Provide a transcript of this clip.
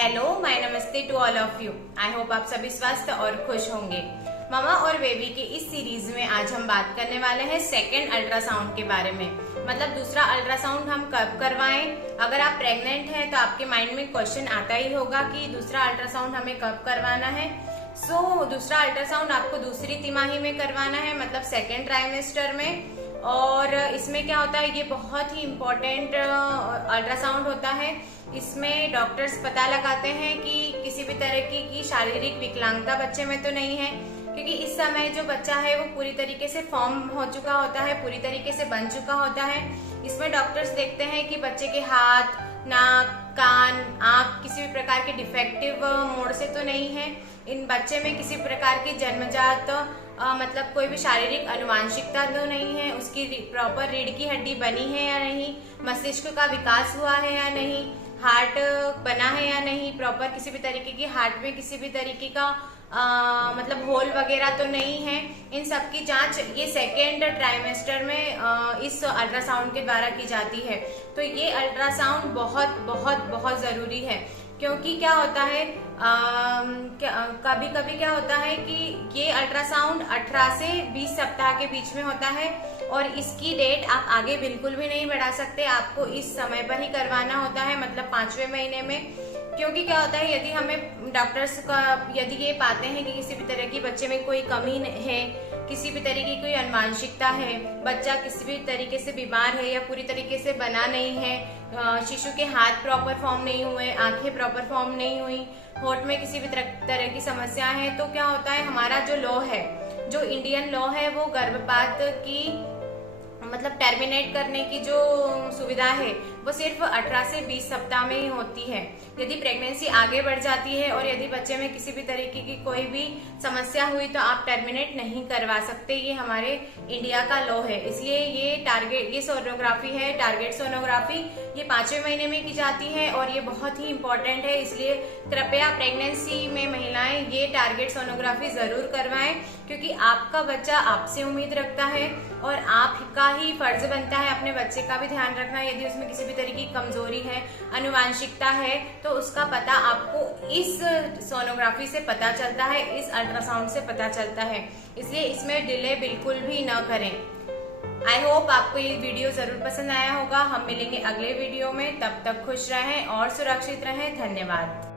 Hello my नमस्ते to all of you. I hope आप सभी स्वस्थ और खुश होंगे। मामा और बेबी के इस सीरीज में आज हम बात करने वाले हैं सेकेंड अल्ट्रासाउंड के बारे में। मतलब दूसरा अल्ट्रासाउंड हम कब करवाएं। अगर आप प्रेग्नेंट हैं तो आपके माइंड में क्वेश्चन आता ही होगा कि दूसरा अल्ट्रासाउंड हमें कब करवाना है। दूसरा अल्ट्रासाउंड आपको दूसरी तिमाही में करवाना है, मतलब सेकेंड ट्राइमेस्टर में। और इसमें क्या होता है, ये बहुत ही इम्पोर्टेंट अल्ट्रासाउंड होता है। इसमें डॉक्टर्स पता लगाते हैं कि किसी भी तरह की शारीरिक विकलांगता बच्चे में तो नहीं है, क्योंकि इस समय जो बच्चा है वो पूरी तरीके से फॉर्म हो चुका होता है, पूरी तरीके से बन चुका होता है। इसमें डॉक्टर्स देखते हैं कि बच्चे के हाथ, नाक, कान, आंख किसी भी प्रकार के डिफेक्टिव मोड से तो नहीं है। इन बच्चे में किसी प्रकार की जन्मजात मतलब कोई भी शारीरिक अनुवांशिकता तो नहीं है। उसकी प्रॉपर रीढ़ की हड्डी बनी है या नहीं, मस्तिष्क का विकास हुआ है या नहीं, हार्ट बना है या नहीं, प्रॉपर किसी भी तरीके की हार्ट में किसी भी तरीके का मतलब होल वगैरह तो नहीं है। इन सब की जांच ये सेकेंड ट्राइमेस्टर में इस अल्ट्रासाउंड के द्वारा की जाती है। तो ये अल्ट्रासाउंड बहुत बहुत बहुत जरूरी है, क्योंकि क्या होता है कभी कभी क्या होता है कि ये अल्ट्रासाउंड 18 से 20 सप्ताह के बीच में होता है और इसकी डेट आप आगे बिल्कुल भी नहीं बढ़ा सकते। आपको इस समय पर ही करवाना होता है, मतलब 5वें महीने में। क्योंकि क्या होता है, यदि हमें डॉक्टर्स का यदि ये पाते हैं कि किसी भी तरह की बच्चे में कोई कमी है, किसी भी तरीके की कोई अनुवांशिकता है, बच्चा किसी भी तरीके से बीमार है या पूरी तरीके से बना नहीं है, शिशु के हाथ प्रॉपर फॉर्म नहीं हुए, आंखें प्रॉपर फॉर्म नहीं हुई, होठ में किसी भी तरह की समस्या है, तो क्या होता है, हमारा जो लॉ है, जो इंडियन लॉ है, वो गर्भपात की मतलब टर्मिनेट करने की जो सुविधा है वो सिर्फ 18 से 20 सप्ताह में ही होती है। यदि प्रेगनेंसी आगे बढ़ जाती है और यदि बच्चे में किसी भी तरीके की कोई भी समस्या हुई तो आप टर्मिनेट नहीं करवा सकते। ये हमारे इंडिया का लॉ है। इसलिए ये सोनोग्राफी है, टारगेट सोनोग्राफी, ये 5वें महीने में की जाती है और ये बहुत ही इम्पोर्टेंट है। इसलिए कृपया प्रेगनेंसी में महिलाएं ये टारगेट सोनोग्राफी जरूर करवाएं, क्योंकि आपका बच्चा आपसे उम्मीद रखता है और आपका ही फर्ज बनता है अपने बच्चे का भी ध्यान रखना। यदि उसमें किसी भी तरह की कमजोरी है, अनुवांशिकता है, तो उसका पता आपको इस सोनोग्राफी से पता चलता है, इस अल्ट्रासाउंड से पता चलता है। इसलिए इसमें डिले बिल्कुल भी न करें। आई होप आपको ये वीडियो जरूर पसंद आया होगा। हम मिलेंगे अगले वीडियो में, तब तक खुश रहें और सुरक्षित रहें। धन्यवाद।